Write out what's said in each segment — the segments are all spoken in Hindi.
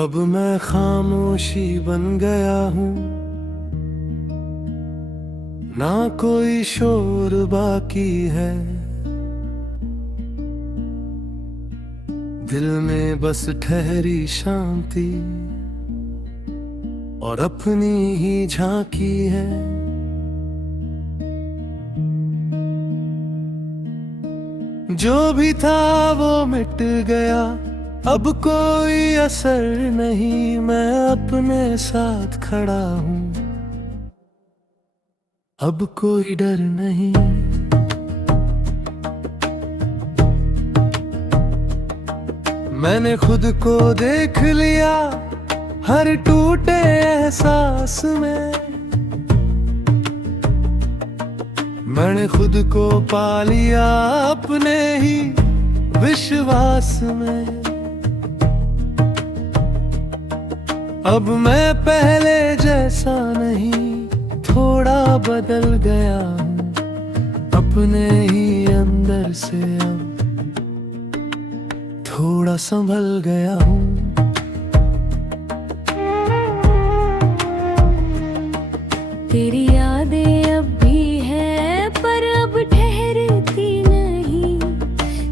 अब मैं खामोशी बन गया हूँ, ना कोई शोर बाकी है। दिल में बस ठहरी शांति और अपनी ही झांकी है। जो भी था वो मिट गया, अब कोई असर नहीं। मैं अपने साथ खड़ा हूँ, अब कोई डर नहीं। मैंने खुद को देख लिया हर टूटे एहसास में। मैंने खुद को पा लिया अपने ही विश्वास में। अब मैं पहले जैसा नहीं, थोड़ा बदल गया हूँ। अपने ही अंदर से अब थोड़ा संभल गया हूँ। तेरी यादें अब भी है पर अब ठहरती नहीं।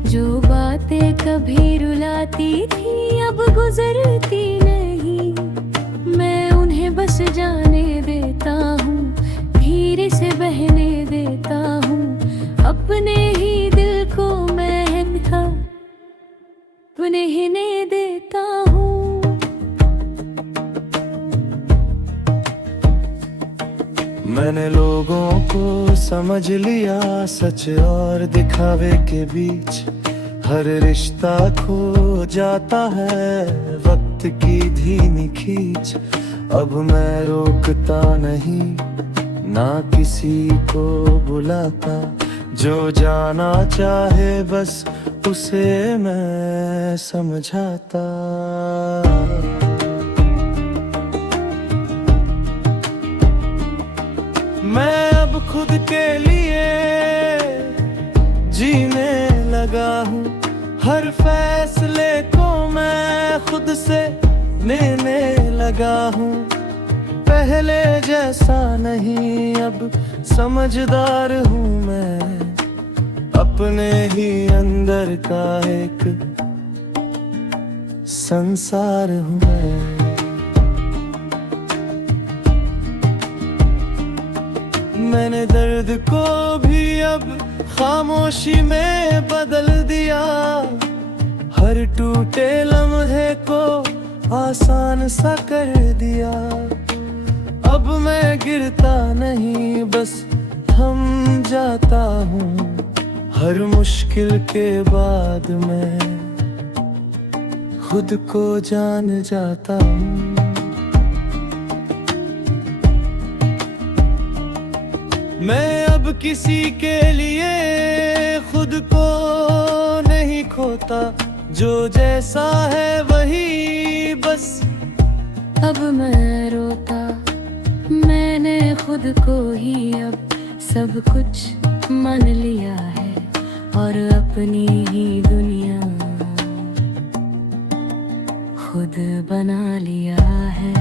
जो बातें कभी रुलाती थी अब गुजरती नहीं। मैं उन्हें बस जाने देता हूँ, धीरे से बहने देता हूँ। अपने ही दिल को महका बहने देता हूँ। मैंने लोगों को समझ लिया सच और दिखावे के बीच। हर रिश्ता खो जाता है वक्त की धीमी खींच। अब मैं रोकता नहीं, ना किसी को बुलाता। जो जाना चाहे बस उसे मैं समझाता। मैं अब खुद के लिए जीने लगा हूँ। हर फैसले को मैं खुद से लेने लगा हूँ। पहले जैसा नहीं अब समझदार हूँ मैं। अपने ही अंदर का एक संसार हूँ मैं। मैंने दर्द को भी अब खामोशी में बदल दिया। हर टूटे लम्हे को आसान सा कर दिया। अब मैं गिरता नहीं, बस थम जाता हूँ। हर मुश्किल के बाद मैं खुद को जान जाता हूँ। मैं अब किसी के लिए खुद को नहीं खोता। जो जैसा है वही बस अब मैं रोता। मैंने खुद को ही अब सब कुछ मान लिया है और अपनी ही दुनिया खुद बना लिया है।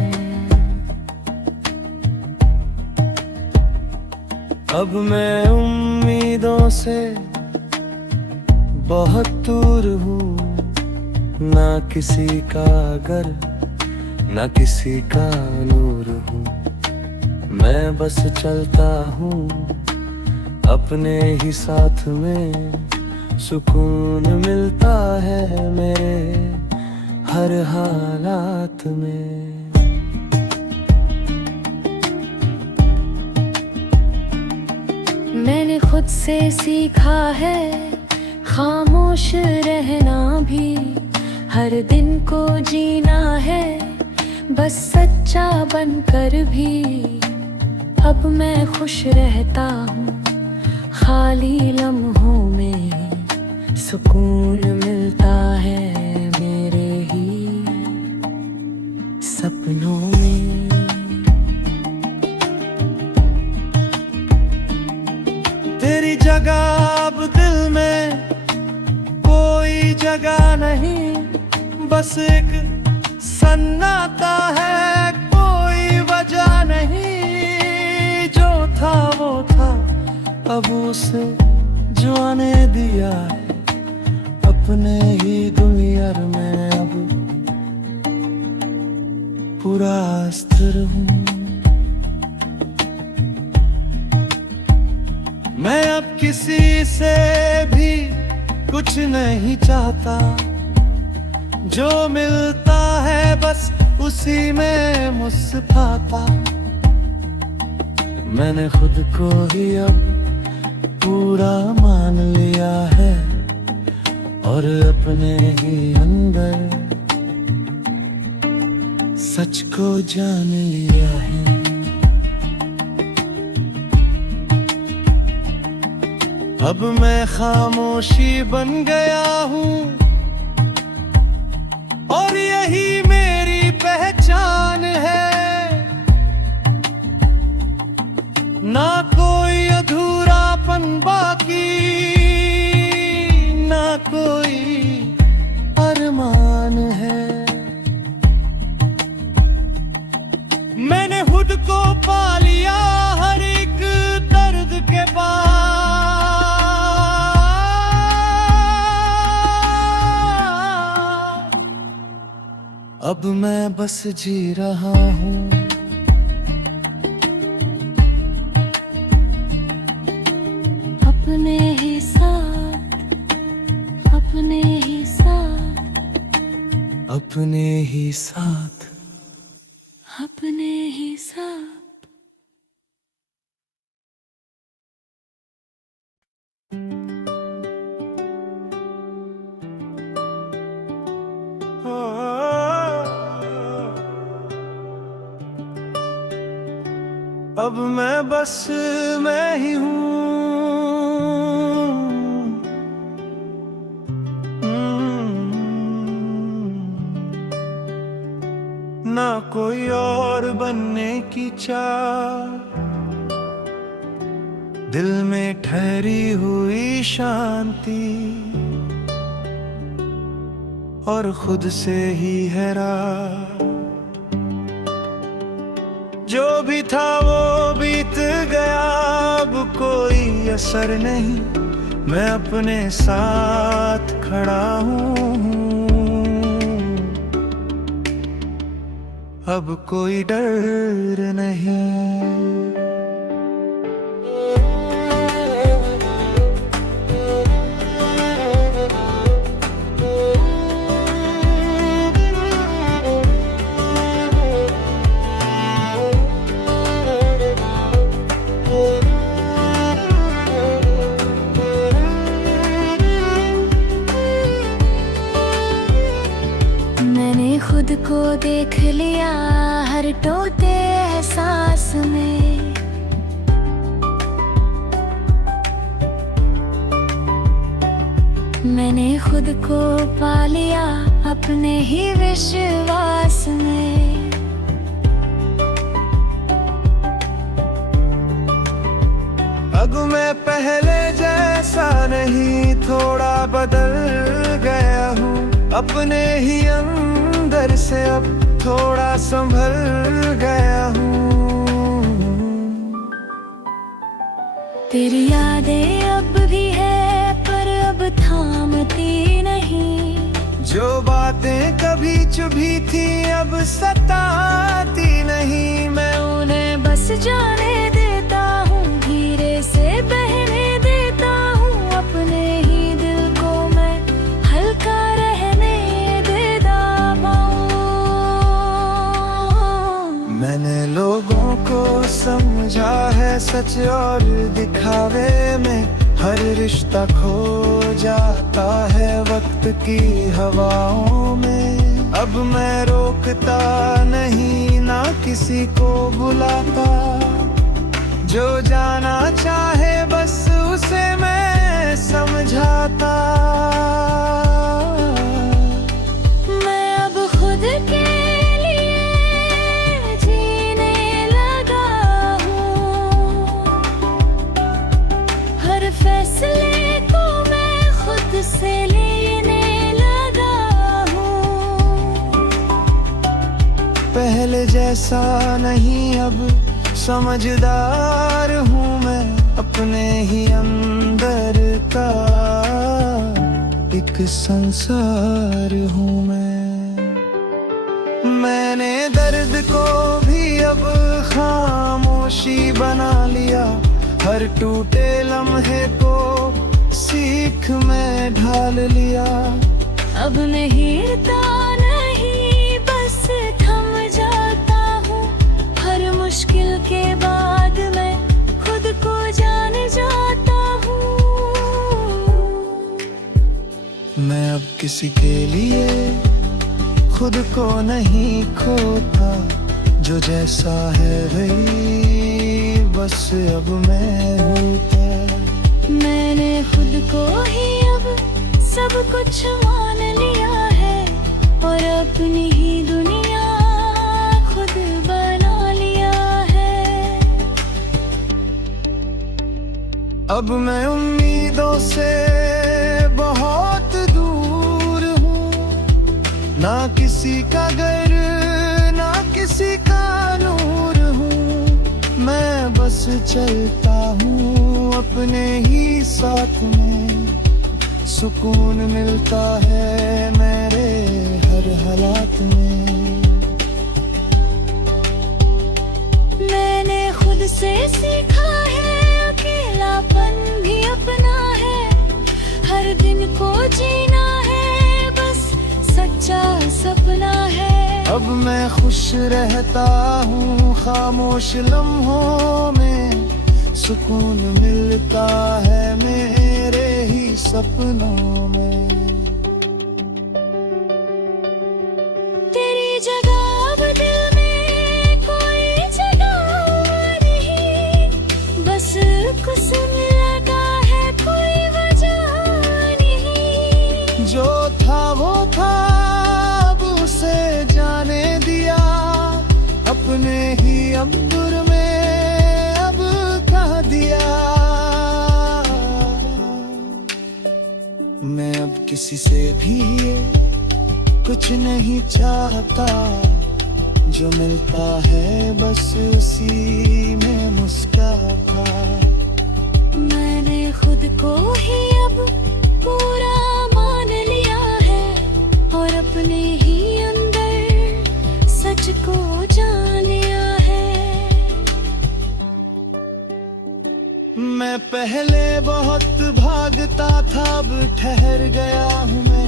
अब मैं उम्मीदों से बहुत दूर हूँ। ना किसी का घर, ना किसी का नूर हूँ। मैं बस चलता हूँ अपने ही साथ में। सुकून मिलता है मेरे हर हालात में। मैंने खुद से सीखा है खामोश रहना भी। हर दिन को जीना है बस सच्चा बनकर भी। अब मैं खुश रहता हूँ खाली लम्हों में। सुकून मिलता है मेरे ही सपनों में। तेरी जगह अब दिल में कोई जगह नहीं। बस एक सन्नाटा है, कोई वजह नहीं, जो था वो था, अब उसे जो आने दिया है अपने ही दुनिया में। अब पूरा अस्थिर हूँ मैं, अब किसी से भी कुछ नहीं चाहता, जो मिलता है बस उसी में मुस्कुराता। मैंने खुद को ही अब पूरा मान लिया है और अपने ही अंदर सच को जान लिया है। अब मैं खामोशी बन गया हूँ और यही मेरी पहचान है। ना कोई अधूरापन बाकी, ना कोई अरमान है। मैंने खुद को पा लिया हर एक दर्द के बाद। अब मैं बस जी रहा हूँ अपने ही साथ, अपने ही साथ, अपने ही साथ, अपने ही साथ। अब मैं बस मैं ही हूँ, ना कोई और बनने की चाह, दिल में ठहरी हुई शांति और खुद से ही हैरान। जो भी था वो बीत गया, अब कोई असर नहीं, मैं अपने साथ खड़ा हूँ। अब कोई डर नहीं। खुद को देख लिया हर टूटे एहसास में। मैंने खुद को पा लिया अपने ही विश्वास में। अब मैं पहले जैसा नहीं, थोड़ा बदल गया हूँ अपने ही अंदर से, अब थोड़ा संभल गया हूँ। तेरी यादें अब भी है पर अब थामती नहीं, जो बातें कभी चुभी थी अब सताती नहीं। मैं उन्हें बस जाने देता हूँ, धीरे से बहने देता हूँ, अपने ही दिल को मैं हल्का रहने देता हूँ। मैंने लोगों को समझा है सच और दिखावे में, हर रिश्ता खो जाता है वक्त की हवाओं में। अब मैं रोकता नहीं, ना किसी को बुलाता, जो जाना चाहे बस उसे मैं समझाता। मैं अब खुद के लिए जीने लगा हूँ, हर फैसले को मैं खुद से लेने लगा हूँ। जैसा नहीं अब समझदार हूँ मैं अपने ही अंदर का एक संसार हूँ मैंने दर्द को भी अब खामोशी बना लिया हर टूटे लम्हे को सीख में ढाल लिया अब मैं हिरता नहीं बस थम जाता हूँ हर मुश्किल के बाद मैं खुद को जान जाता हूँ मैं अब किसी के लिए खुद को नहीं खोता जो जैसा है वही बस अब मैं होता मैंने खुद को ही अब सब कुछ मान लिया है और अपनी ही दुनिया खुद बना लिया है अब मैं उम्मीदों से बहुत दूर हूँ ना किसी का घर ना किसी का नूर हूँ मैं बस चलता हूँ अपने ही साथ में सुकून मिलता है मेरे हर हालात में मैंने खुद से सीखा है अकेलापन भी अपना है हर दिन को जीना है बस सच्चा सपना है अब मैं खुश रहता हूँ खामोश लम्हों में सुकून मिलता है मेरे ही सपनों में तेरी जगह अब दिल में कोई जगह नहीं बस कुछ मिलता है कोई वजह नहीं जो था वो था अब उसे जाने दिया अपने ही अंबर में अब कह दिया मैं अब किसी से भी कुछ नहीं चाहता जो मिलता है बस उसी में मुस्कुराता मैंने खुद को ही अब पूरा मान लिया है और अपने ही अंदर सच को जान लिया है मैं पहले बहुत भागता था अब ठहर गया हूँ मैं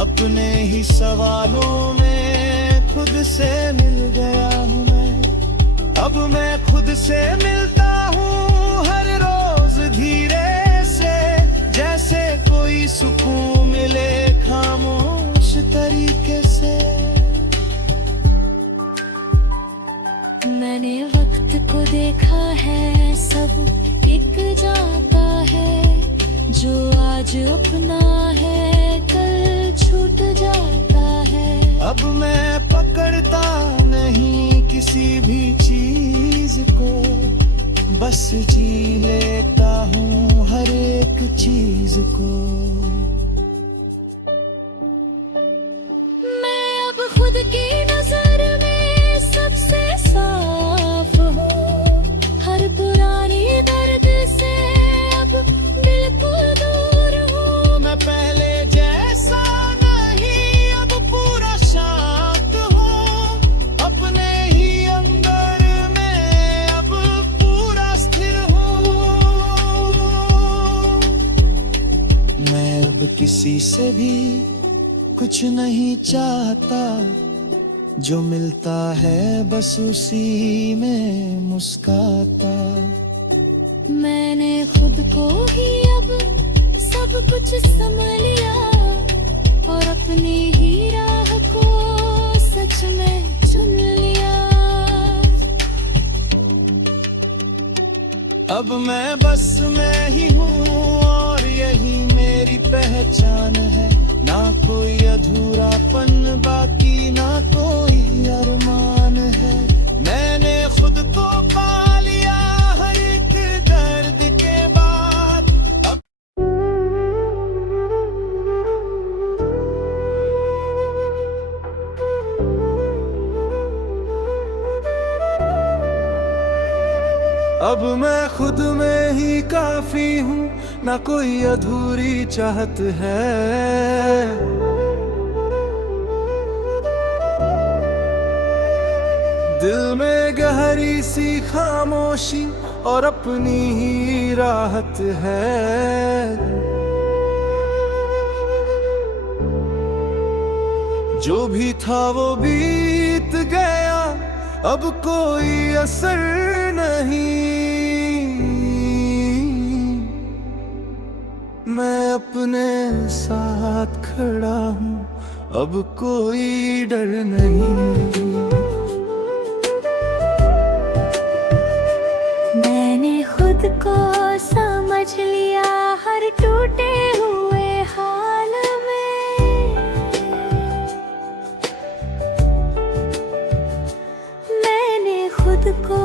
अपने ही सवालों में खुद से मिल गया हूँ मैं अब मैं खुद से मिलता हूँ हर रोज धीरे से जैसे कोई सुकून मिले खामोश तरीके से मैंने वक्त को देखा है सब एक जाता है जो आज अपना है कल छूट जाता है अब मैं पकड़ता नहीं किसी भी चीज को बस जी लेता हूँ हर एक चीज को मैं अब खुद की नजर में सबसे साफ हूँ हर पुरानी दर्द से अब बिल्कुल दूर हूँ मैं पहले जैसा नहीं अब पूरा शांत हूँ अपने ही अंदर में अब पूरा स्थिर हूँ मैं अब किसी से भी कुछ नहीं चाहता जो मिलता है बस उसी में मुस्कुराता मैंने खुद को ही अब सब कुछ समझ लिया और अपनी ही राह को सच में चुन लिया अब मैं बस मैं ही हूँ और यही मेरी पहचान है ना कोई अधूरापन बाकी ना कोई अरमान है मैंने खुद को पा लिया हर एक दर्द के बाद अब अब मैं खुद में ही काफी हूँ, ना कोई अधूरी चाहत है। दिल में गहरी सी खामोशी और अपनी ही राहत है। जो भी था वो बीत गया, अब कोई असर नहीं। मैं अपने साथ खड़ा हूँ, अब कोई डर नहीं। मैंने खुद को समझ लिया हर टूटे हुए हाल में। मैंने खुद को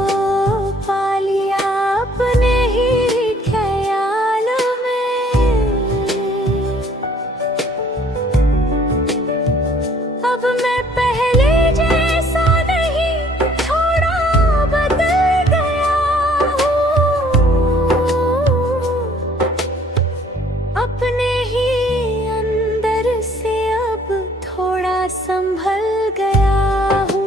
पा लिया अपने ही ख्याल में। अब मैं पहले जैसा नहीं, थोड़ा बदल गया हूँ। अपने ही अंदर से अब थोड़ा संभल गया हूँ।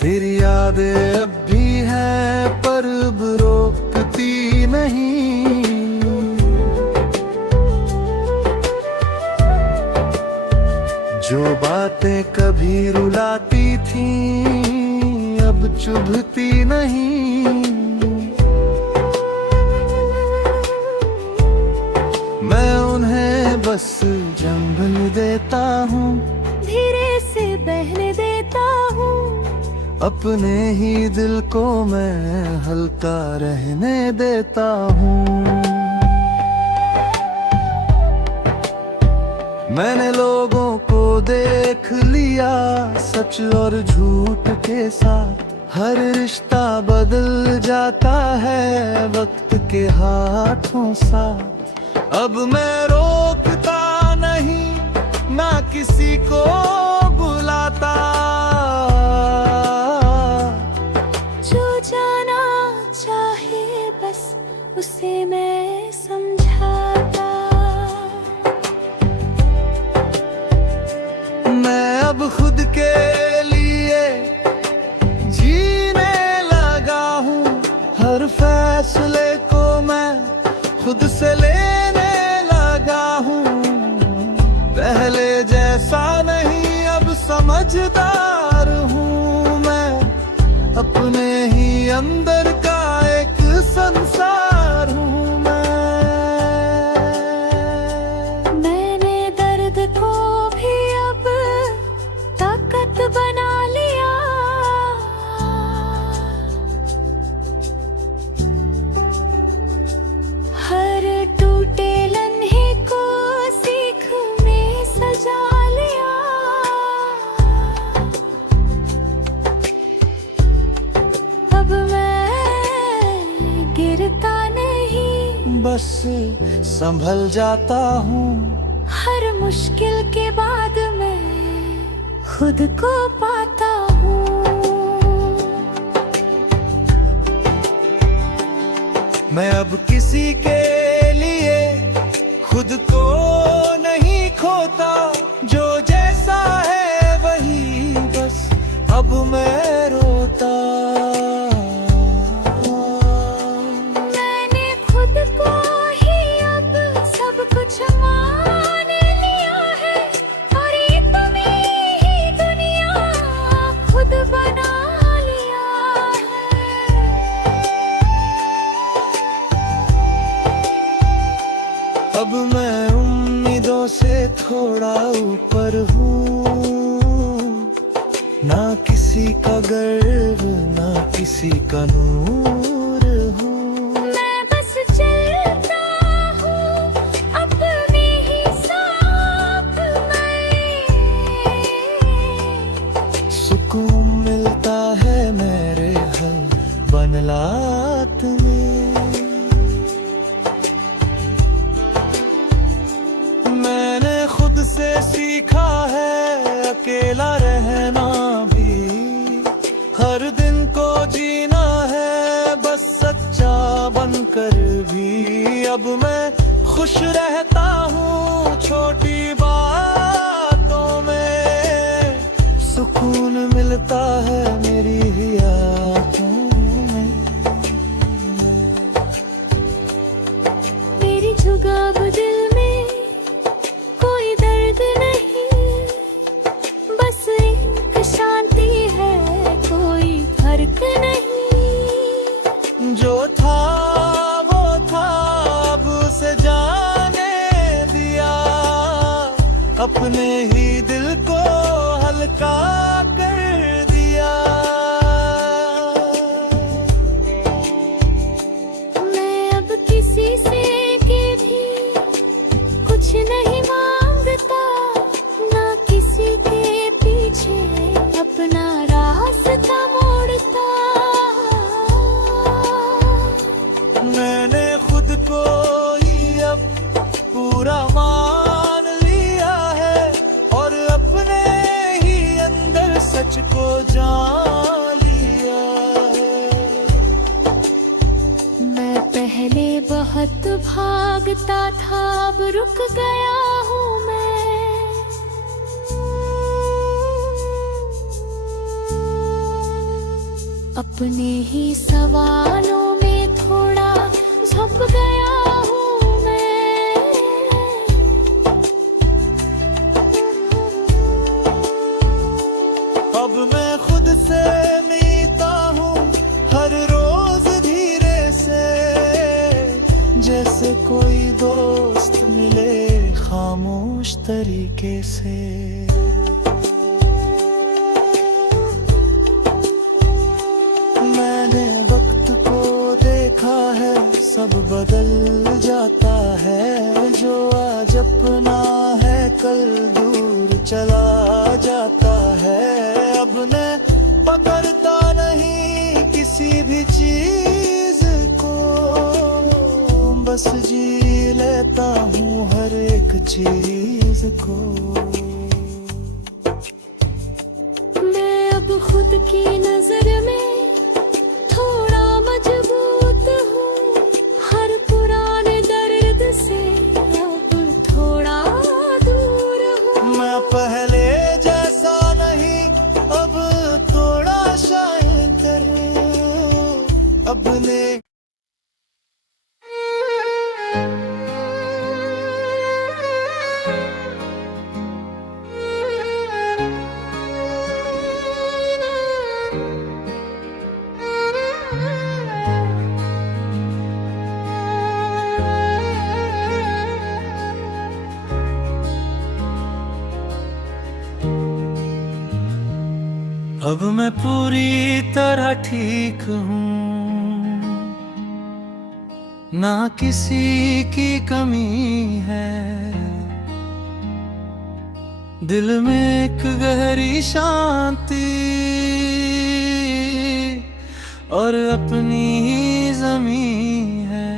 तेरी यादें अब भी हैं पर अब रोकती नहीं। जो बातें कभी रुलाती थीं अब चुभती नहीं। मैं उन्हें बस जंभल देता हूँ, धीरे से बहने देता हूँ। अपने ही दिल को मैं हल्का रहने देता हूँ। मैंने लोगों को देख लिया सच और झूठ के साथ। हर रिश्ता बदल जाता है वक्त के हाथों साथ। अब मैं रोकता नहीं, ना किसी को बुलाता। जो जाना चाहे बस उसे मैं समझाता। मैं अब खुद के लिए जीने लगा हूँ। हर फैसले को मैं खुद से लेने लगा हूँ। पहले जैसा नहीं अब समझदार हूँ मैं। अपने ही अंदर का एक संसार हूँ मैं। मैंने दर्द को भी अब ताकत बना लिया। हर टूटे लम्हे को सीख में सजा लिया। अब मैं गिरता नहीं, बस संभल जाता हूँ। हर मुश्किल के बाद मैं खुद को पाता हूँ। मैं अब किसी के लिए खुद को नहीं खोता। जो जैसा है वही बस अब मैं रोता। मैंने खुद को ही अब सब कुछ मान लिया है। और ये तुम्हें ही दुनिया खुद बना लिया है। अब मैं उम्मीदों से थोड़ा ऊपर हूँ। ना किसी का गर्व, ना किसी का नूर हूँ। मैं बस चलता हूँ अपने ही साथ में। सुकून मिलता है मेरे हल बनलात में। मैंने खुद से सीखा है अकेला रहना भी। खुश रहता हूँ छोटी बातों में, सुकून मिलता है मेरी ही आँखों में। मेरी जुगाब दिल में कोई दर्द नहीं, बस एक शांति है, कोई फर्क नहीं। जो था वो था, अब उसे जाने दिया, अपने ही दिल को हल्का कर दिया। मैं अब किसी से के भी कुछ नहीं मांगता, ना किसी के पीछे अपना रास्ता मोड़ता। मैंने खुद को ही अब पूरा मान लिया है, और अपने ही अंदर सच को जान लिया है। मैं पहले बहुत भागता था, अब रुक गया हूँ मैं। अपने ही सवालों में थोड़ा झुक गया हूँ मैं। अब मैं खुद से मिलता हूँ हर रोज धीरे से, जैसे कोई दोस्त मिले खामोश तरीके से। मैंने वक्त को देखा है, सब बदल जाता है, जो आज अपना है कल दूर चला जाता है। अब मैं पकड़ता नहीं किसी भी चीज को, बस जी लेता हूँ हर एक चीज को। मैं अब खुद की नजर में थोड़ा मजबूत हूँ, हर पुराने दर्द से अब थोड़ा दूर हूँ। मैं पहले जैसा नहीं, अब थोड़ा शांत हूँ अपने। अब मैं पूरी तरह ठीक हूँ, ना किसी की कमी है, दिल में एक गहरी शांति और अपनी ही ज़मीं है।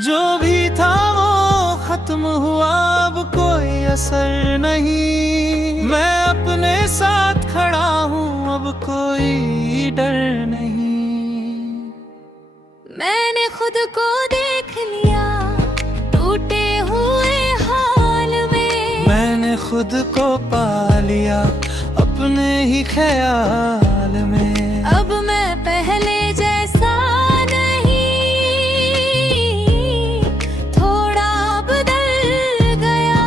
जो भी था वो खत्म हुआ, अब कोई असर नहीं, मैं अपने साथ खड़ा हूँ, अब कोई डर नहीं। मैंने खुद को देख लिया टूटे हुए हाल में, मैंने खुद को पा लिया अपने ही ख्याल में। अब मैं पहले जैसा नहीं, थोड़ा बदल गया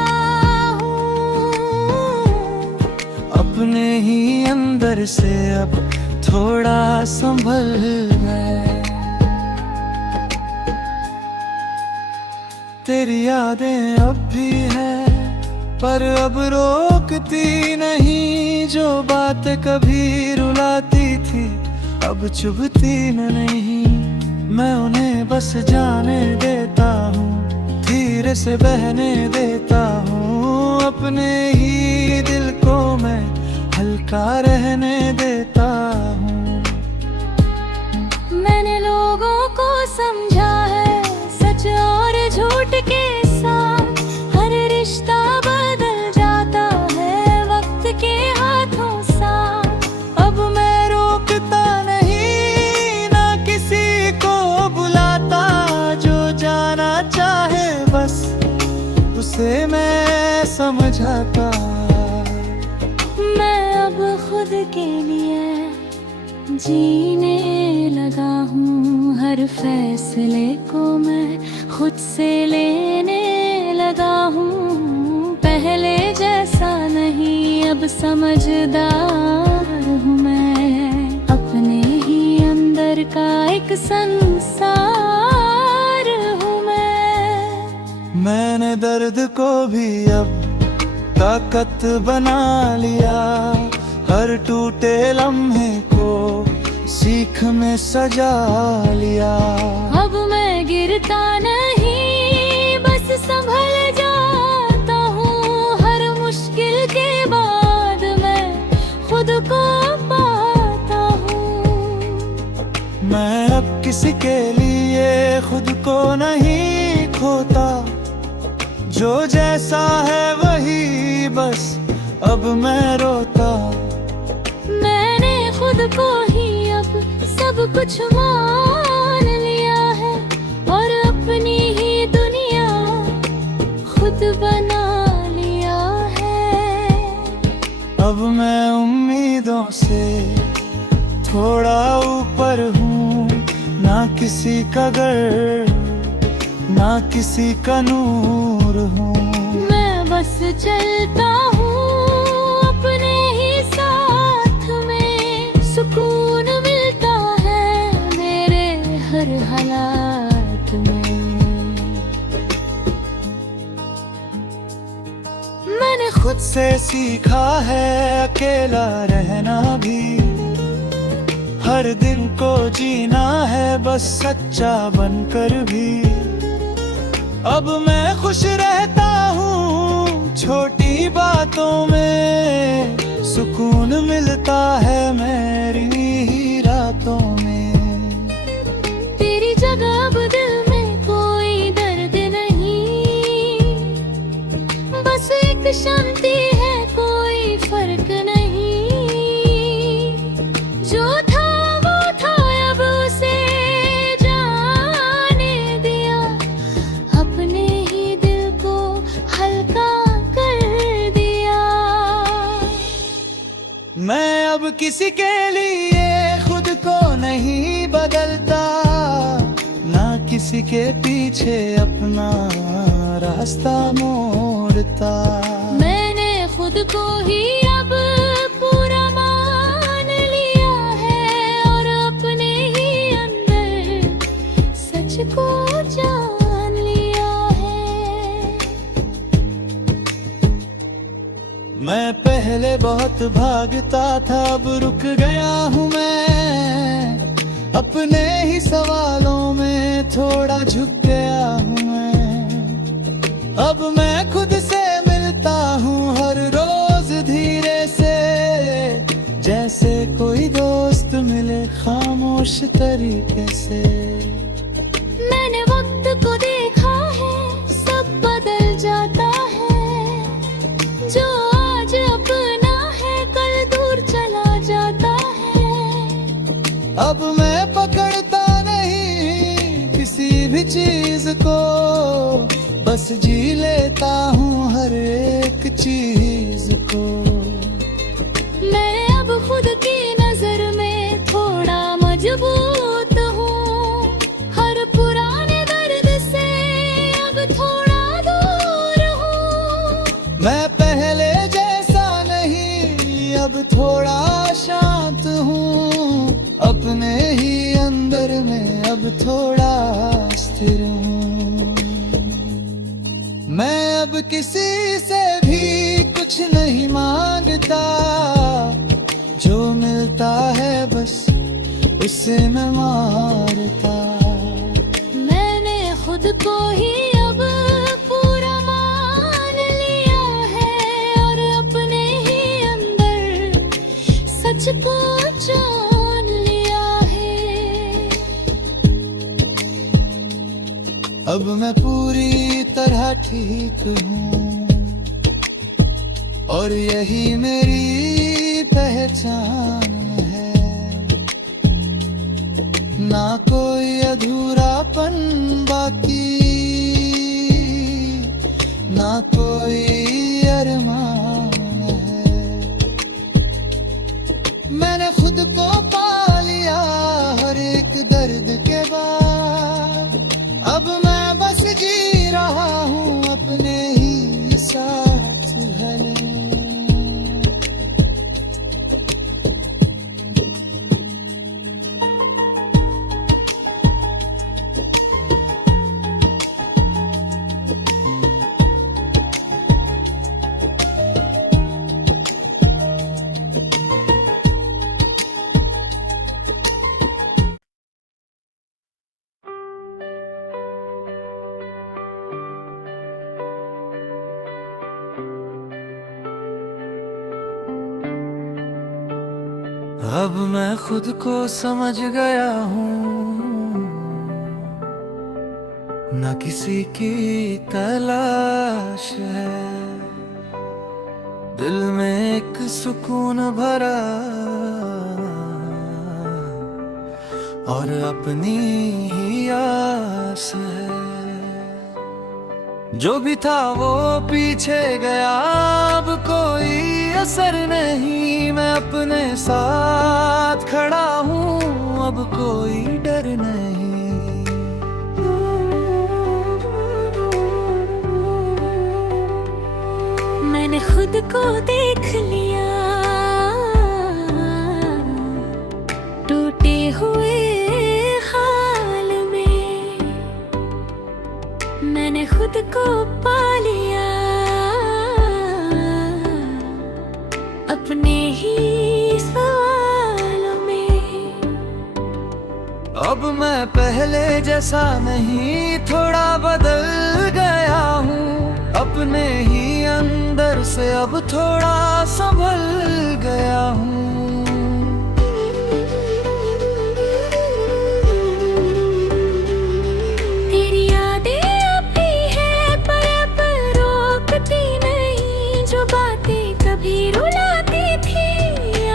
हूँ। अपने ही अंदर से अब थोड़ा संभल गए। तेरी यादें अब भी है, पर अब रोकती नहीं, जो बात कभी रुलाती थी अब चुभती नहीं। मैं उन्हें बस जाने देता हूँ, धीरे से बहने देता हूँ, अपने ही दिल को मैं हल्का रहने देता हूँ। मैंने लोगों को समझा है, सच और झूठ के साथ हर रिश्ता बदल जाता है वक्त के हाथों साथ। अब मैं रोकता नहीं, ना किसी को बुलाता, जो अब खुद के लिए जीने लगा हूँ, हर फैसले को मैं खुद से लेने लगा हूँ। पहले जैसा नहीं अब समझदार हूँ मैं, अपने ही अंदर का एक संसार हूँ मैं। मैंने दर्द को भी अब ताकत बना लिया, हर टूटे लम्हे को सीख में सजा लिया। अब मैं गिरता नहीं बस संभल जाता हूँ, हर मुश्किल के बाद मैं खुद को पाता हूँ। मैं अब किसी के लिए खुद को नहीं खोता, जो जैसा है वही बस अब मैं रोता। मैंने खुद को ही अब सब कुछ मान लिया है, और अपनी ही दुनिया खुद बना लिया है। अब मैं उम्मीदों से थोड़ा ऊपर हूँ, ना किसी का घर ना किसी का नूर हूँ। मैं बस चलता हूँ अपने ही साथ में, सुकून मिलता है मेरे हर हालात में। मैंने खुद से सीखा है अकेला रहना भी, हर दिन को जीना है बस सच्चा बनकर भी। अब मैं खुश रहता हूँ छोटी बातों में, सुकून मिलता है मेरी ही रातों में। तेरी जगह अब दिल में कोई दर्द नहीं, बस एक शांति है कोई फर्क नहीं। जो था वो था अब उसे जाने दिया, अपने ही दिल को हल्का कर दिया। मैं अब किसी के लिए खुद को नहीं बदलता, ना किसी के पीछे अपना रास्ता मोड़ता। मैंने खुद को ही अब पूरा मान लिया है, और अपने ही अंदर सच को जान लिया है। मैं पहले बहुत भागता था, अब रुक गया हूँ मैं, अपने ही सवालों में थोड़ा झुक गया हूँ मैं। अब मैं खुद से मिलता हूँ हर रोज धीरे से, जैसे कोई दोस्त मिले खामोश तरीके से। मैंने वक्त को देखा है सब बदल जाता है, जो आज अपना है कल दूर चला जाता है। अब मैं पकड़ता नहीं किसी भी चीज को, बस जी लेता हूँ हर एक चीज को। मैं अब खुद की नजर में थोड़ा मजबूत हूँ, हर पुराने दर्द से अब थोड़ा दूर हूँ। मैं पहले जैसा नहीं अब थोड़ा शांत हूँ, अपने ही अंदर में अब थोड़ा स्थिर हूँ। मैं अब किसी से भी कुछ नहीं मांगता, जो मिलता है बस उसे मैं मारता। मैंने खुद को ही अब पूरा मान लिया है, और अपने ही अंदर सच को जान लिया है। अब मैं पूरी तरह ठीक हूँ, और यही मेरी पहचान है। ना कोई अधूरापन बाकी, ना कोई अरमान है। खुद को पा लिया हर एक दर्द के बाद। अब मैं बस जी रहा हूँ अपने ही साथ भले। अब मैं खुद को समझ गया हूँ, न किसी की तलाश है। दिल में एक सुकून भरा और अपनी ही आस है। जो भी था वो पीछे गया, अब कोई असर नहीं। मैं अपने साथ खड़ा हूँ, अब कोई डर नहीं। मैंने खुद को देख लिया टूटे हुए हाल में। मैंने खुद को पा लिया अपने ही सवालों में। अब मैं पहले जैसा नहीं, थोड़ा बदल गया हूँ। अपने ही अंदर से अब थोड़ा संभल गया हूँ। तेरी यादें अभी है पर अब रोकती नहीं। जो बातें कभी रुलाती थी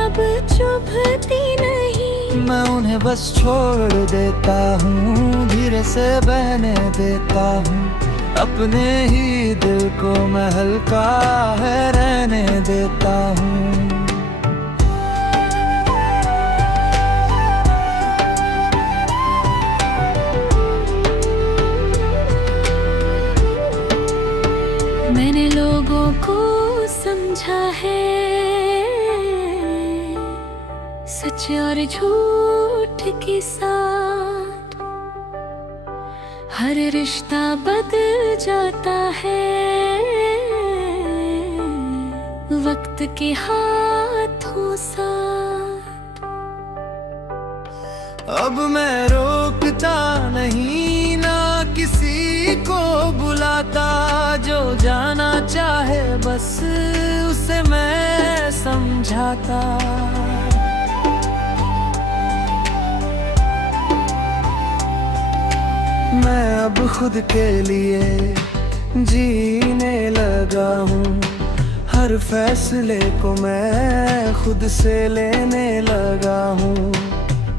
अब चुभती नहीं। मैं उन्हें बस छोड़ देता हूँ, धीरे से बहने देता हूँ। अपने ही दिल को मैं हल्का है रहने देता हूँ। मैंने लोगों को समझा है, सच और झूठ के साथ। हर रिश्ता बदल जाता है वक्त के हाथों साथ। अब मैं रोकता नहीं, ना किसी को बुलाता। जो जाना चाहे बस उसे मैं समझाता। मैं अब खुद के लिए जीने लगा हूँ। हर फैसले को मैं खुद से लेने लगा हूँ।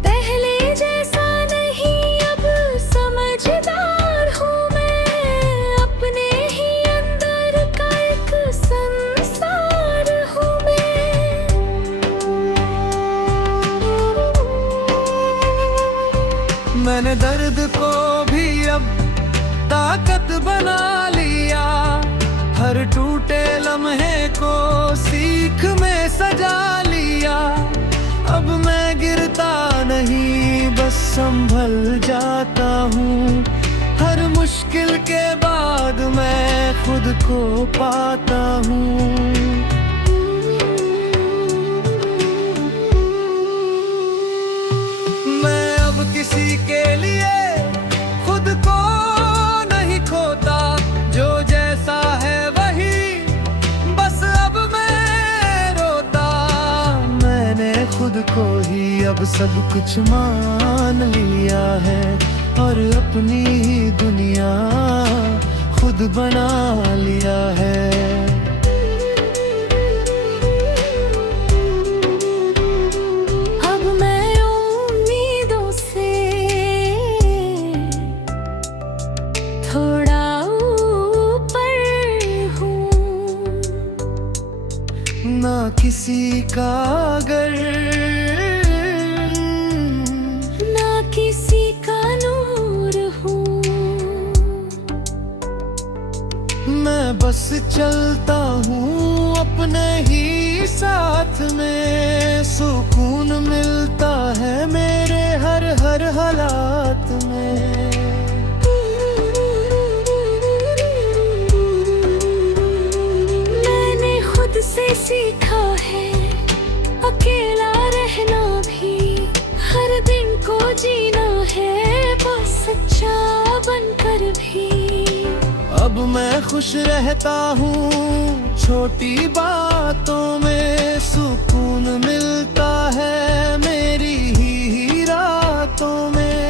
पहले जैसा नहीं अब समझदार हूँ मैं। अपने ही अंदर का एक संसार हूँ मैं। मैंने दर्द को भी अब ताकत बना लिया। हर टूटे लम्हे को सीख में सजा लिया। अब मैं गिरता नहीं, बस संभल जाता हूँ। हर मुश्किल के बाद मैं खुद को पाता हूँ। मैं अब किसी के लिए खुद को नहीं खोता। जो जैसा है वही बस अब मैं रोता। मैंने खुद को ही अब सब कुछ मान लिया है और अपनी ही दुनिया खुद बना लिया है। अब मैं उम्मीदों से थोड़ा ऊपर हूँ। ना किसी का अगर बस चलता हूँ अपने ही साथ में, सुकून मिलता है मेरे हर हर हालात में। मैंने खुद से सीखा है अकेला रहना भी, हर दिन को जीना है बस सच्चा बनकर भी। अब मैं खुश रहता हूँ छोटी बातों में, सुकून मिलता है मेरी ही रातों में।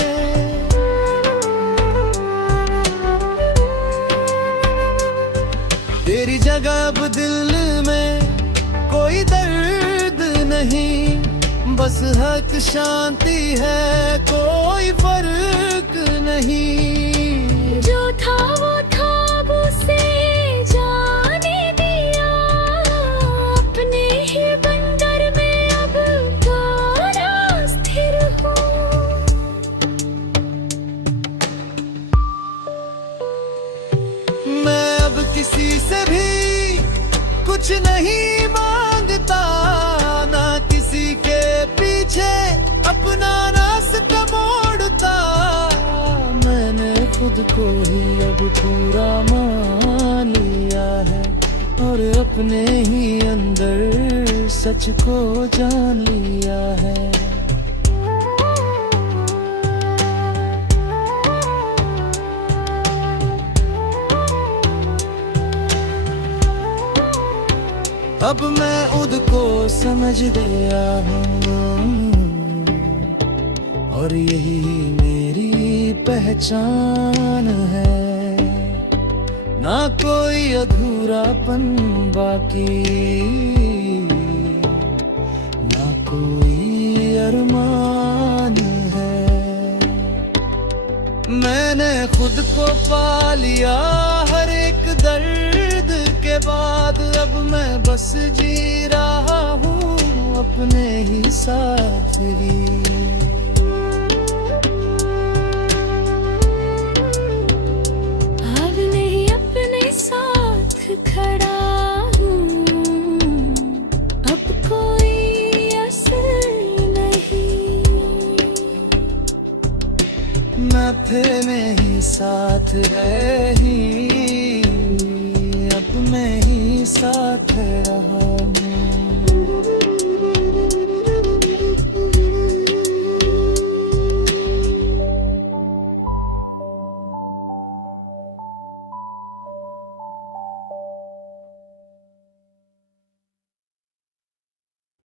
तेरी जगह अब दिल में कोई दर्द नहीं, बस हक शांति है कोई फर्क नहीं। जो था वो था अब उसे जाने दिया, अपने ही बंदर में अब थोड़ा स्थिर हूँ। मैं अब किसी से भी कुछ नहीं मांगता, ना किसी के पीछे अपना रास्ता मोड़ता। मैंने खुद को ही अब पूरा मान लिया है, और अपने ही अंदर सच को जान लिया है। अब मैं खुद को समझ गया हूँ, और यही मेरी पहचान है। ना कोई अधूरापन बाकी, ना कोई अरमान है। मैंने खुद को पा लिया हर एक दर्द के बाद, अब मैं बस जी रहा हूँ अपने ही साथ ही। अब नहीं अपने साथ खड़ा हूँ, अब कोई असर नहीं। मैं फिर में ही साथ रही, अब मैं ही साथ रहा हूँ।